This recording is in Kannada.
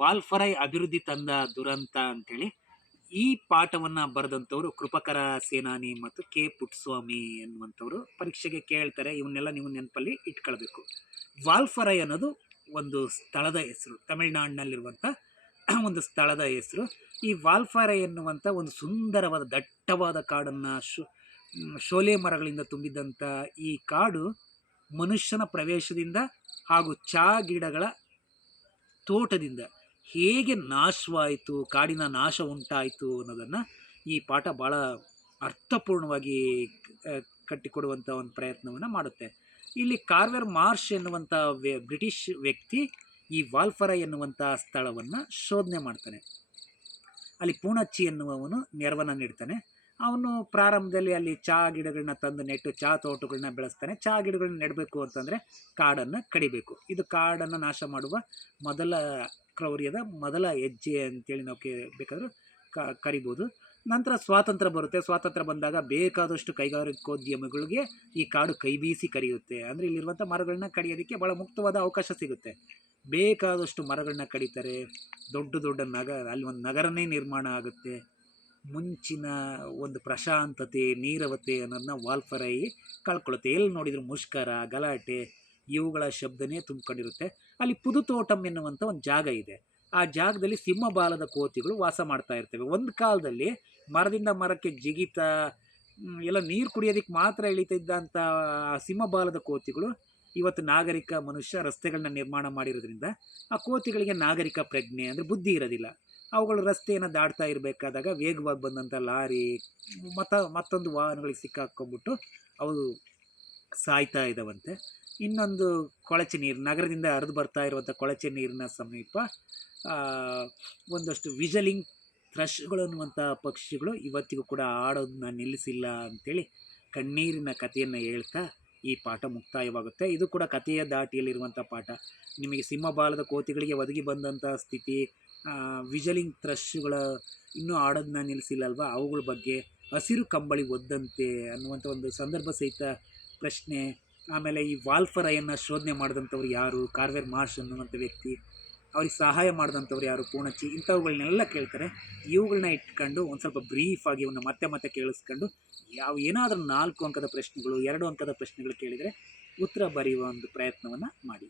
ವಾಲ್ಫರೈ ಅಭಿವೃದ್ಧಿ ತಂದ ದುರಂತ ಅಂತೇಳಿ ಈ ಪಾಠವನ್ನು ಬರೆದಂಥವ್ರು ಕೃಪಕರ ಸೇನಾನಿ ಮತ್ತು ಕೆ ಪುಟ್ಟಸ್ವಾಮಿ ಎನ್ನುವಂಥವ್ರು. ಪರೀಕ್ಷೆಗೆ ಕೇಳ್ತಾರೆ, ಇವನ್ನೆಲ್ಲ ನೀವು ನೆನಪಲ್ಲಿ ಇಟ್ಕೊಳ್ಬೇಕು. ವಾಲ್ಫರೈ ಅನ್ನೋದು ಒಂದು ಸ್ಥಳದ ಹೆಸರು, ತಮಿಳುನಾಡಿನಲ್ಲಿರುವಂಥ ಒಂದು ಸ್ಥಳದ ಹೆಸರು. ಈ ವಾಲ್ಫರೈ ಎನ್ನುವಂಥ ಒಂದು ಸುಂದರವಾದ ದಟ್ಟವಾದ ಕಾಡನ್ನು ಶೋಲೆ ಮರಗಳಿಂದ ತುಂಬಿದ್ದಂಥ ಈ ಕಾಡು ಮನುಷ್ಯನ ಪ್ರವೇಶದಿಂದ ಹಾಗೂ ಚಾ ಗಿಡಗಳ ತೋಟದಿಂದ ಹೇಗೆ ನಾಶವಾಯಿತು, ಕಾಡಿನ ನಾಶ ಉಂಟಾಯಿತು ಅನ್ನೋದನ್ನು ಈ ಪಾಠ ಭಾಳ ಅರ್ಥಪೂರ್ಣವಾಗಿ ಕಟ್ಟಿಕೊಡುವಂಥ ಒಂದು ಪ್ರಯತ್ನವನ್ನು ಮಾಡುತ್ತೆ. ಇಲ್ಲಿ ಕಾರ್ವೆರ್ ಮಾರ್ಷ್ ಎನ್ನುವಂಥ ಬ್ರಿಟಿಷ್ ವ್ಯಕ್ತಿ ಈ ವಾಲ್ಫರೈ ಎನ್ನುವಂಥ ಸ್ಥಳವನ್ನು ಶೋಧನೆ ಮಾಡ್ತಾನೆ. ಅಲ್ಲಿ ಪೂಣಚ್ಚಿ ಎನ್ನುವವನು ನೆರವನ್ನು ನೀಡ್ತಾನೆ. ಅವನು ಪ್ರಾರಂಭದಲ್ಲಿ ಅಲ್ಲಿ ಚಾ ಗಿಡಗಳನ್ನ ತಂದು ನೆಟ್ಟು ಚಾ ತೋಟಗಳನ್ನ ಬೆಳೆಸ್ತಾನೆ. ಚಾ ಗಿಡಗಳನ್ನ ನೆಡಬೇಕು ಅಂತಂದರೆ ಕಾಡನ್ನು ಕಡಿಬೇಕು. ಇದು ಕಾಡನ್ನು ನಾಶ ಮಾಡುವ ಮೊದಲ ಕ್ರೌರ್ಯದ ಮೊದಲ ಹೆಜ್ಜೆ ಅಂತೇಳಿ ನಾವು ಬೇಕಾದರೂ ಕರಿಬೋದು. ನಂತರ ಸ್ವಾತಂತ್ರ್ಯ ಬರುತ್ತೆ. ಸ್ವಾತಂತ್ರ್ಯ ಬಂದಾಗ ಬೇಕಾದಷ್ಟು ಕೈಗಾರಿಕೋದ್ಯಮಿಗಳಿಗೆ ಈ ಕಾಡು ಕೈ ಬೀಸಿ ಕರೆಯುತ್ತೆ. ಅಂದರೆ ಇಲ್ಲಿರುವಂಥ ಮರಗಳನ್ನ ಕಡಿಯೋದಕ್ಕೆ ಭಾಳ ಮುಕ್ತವಾದ ಅವಕಾಶ ಸಿಗುತ್ತೆ. ಬೇಕಾದಷ್ಟು ಮರಗಳನ್ನ ಕಡಿತಾರೆ. ದೊಡ್ಡ ದೊಡ್ಡ ಅಲ್ಲಿ ಒಂದು ನಗರನೇ ನಿರ್ಮಾಣ ಆಗುತ್ತೆ. ಮುಂಚಿನ ಒಂದು ಪ್ರಶಾಂತತೆ, ನೀರವತೆ ಅನ್ನೋದನ್ನ ವಾಲ್ಫರೈ ಕಳ್ಕೊಳ್ಳುತ್ತೆ. ಎಲ್ಲಿ ನೋಡಿದ್ರು ಮುಷ್ಕರ, ಗಲಾಟೆ ಇವುಗಳ ಶಬ್ದನೇ ತುಂಬಿಕೊಂಡಿರುತ್ತೆ. ಅಲ್ಲಿ ಪುದುತೋಟಂ ಎನ್ನುವಂಥ ಒಂದು ಜಾಗ ಇದೆ. ಆ ಜಾಗದಲ್ಲಿ ಸಿಂಹಬಾಲದ ಕೋತಿಗಳು ವಾಸ ಮಾಡ್ತಾ ಇರ್ತವೆ. ಒಂದು ಕಾಲದಲ್ಲಿ ಮರದಿಂದ ಮರಕ್ಕೆ ಜಿಗಿತಾ ಎಲ್ಲ ನೀರು ಕುಡಿಯೋದಕ್ಕೆ ಮಾತ್ರ ಇಳಿತಿದ್ದಂಥ ಸಿಂಹಬಾಲದ ಕೋತಿಗಳು ಇವತ್ತು ನಾಗರಿಕ ಮನುಷ್ಯ ರಸ್ತೆಗಳನ್ನ ನಿರ್ಮಾಣ ಮಾಡಿರೋದ್ರಿಂದ ಆ ಕೋತಿಗಳಿಗೆ ನಾಗರಿಕ ಪ್ರಜ್ಞೆ ಅಂದರೆ ಬುದ್ಧಿ ಇರೋದಿಲ್ಲ. ಅವುಗಳು ರಸ್ತೆಯನ್ನು ದಾಟ್ತಾ ಇರಬೇಕಾದಾಗ ವೇಗವಾಗಿ ಬಂದಂಥ ಲಾರಿ ಮತ್ತೊಂದು ವಾಹನಗಳಿಗೆ ಸಿಕ್ಕಾಕೊಂಡ್ಬಿಟ್ಟು ಅವು ಸಾಯ್ತಾ ಇದ್ದಾವಂತೆ. ಇನ್ನೊಂದು ಕೊಳಚೆ ನೀರು, ನಗರದಿಂದ ಹರಿದು ಬರ್ತಾ ಇರುವಂಥ ಕೊಳಚೆ ನೀರಿನ ಸಮೀಪ ಒಂದಷ್ಟು ವಿಜಲಿಂಗ್ ಥ್ರಶ್ಗಳು ಅನ್ನುವಂಥ ಪಕ್ಷಿಗಳು ಇವತ್ತಿಗೂ ಕೂಡ ಆಡೋದನ್ನ ನಿಲ್ಲಿಸಿಲ್ಲ ಅಂಥೇಳಿ ಕಣ್ಣೀರಿನ ಕಥೆಯನ್ನು ಹೇಳ್ತಾ ಈ ಪಾಠ ಮುಕ್ತಾಯವಾಗುತ್ತೆ. ಇದು ಕೂಡ ಕಥೆಯ ದಾಟಿಯಲ್ಲಿರುವಂಥ ಪಾಠ. ನಿಮಗೆ ಸಿಂಹಬಾಲದ ಕೋತಿಗಳಿಗೆ ಒದಗಿ ಬಂದಂಥ ಸ್ಥಿತಿ, ವಿಜಲಿಂಗ್ ಥ್ರಶ್ಗಳ ಇನ್ನೂ ಆಡೋದನ್ನ ನಿಲ್ಲಿಸಿಲ್ಲ ಅಲ್ವಾ, ಅವುಗಳ ಬಗ್ಗೆ ಹಸಿರು ಕಂಬಳಿ ಒದ್ದಂತೆ ಅನ್ನುವಂಥ ಒಂದು ಸಂದರ್ಭ ಸಹಿತ ಪ್ರಶ್ನೆ. ಆಮೇಲೆ ಈ ವಾಲ್ಫರೈಯನ್ನು ಶೋಧನೆ ಮಾಡಿದಂಥವ್ರು ಯಾರು, ಕಾರ್ವೆರ್ ಮಾರ್ಷ್ ಅನ್ನುವಂಥ ವ್ಯಕ್ತಿ, ಅವ್ರಿಗೆ ಸಹಾಯ ಮಾಡಿದಂಥವ್ರು ಯಾರು, ಪೂಣಚ್ಚಿ, ಇಂಥವುಗಳನ್ನೆಲ್ಲ ಕೇಳ್ತಾರೆ. ಇವುಗಳನ್ನ ಇಟ್ಕೊಂಡು ಒಂದು ಸ್ವಲ್ಪ ಬ್ರೀಫಾಗಿ ಇವನ್ನ ಮತ್ತೆ ಕೇಳಿಸ್ಕೊಂಡು ಏನಾದರೂ 4 ಅಂಕದ ಪ್ರಶ್ನೆಗಳು, 2 ಅಂಕದ ಪ್ರಶ್ನೆಗಳು ಕೇಳಿದರೆ ಉತ್ತರ ಬರೆಯುವ ಒಂದು ಪ್ರಯತ್ನವನ್ನು ಮಾಡಿ.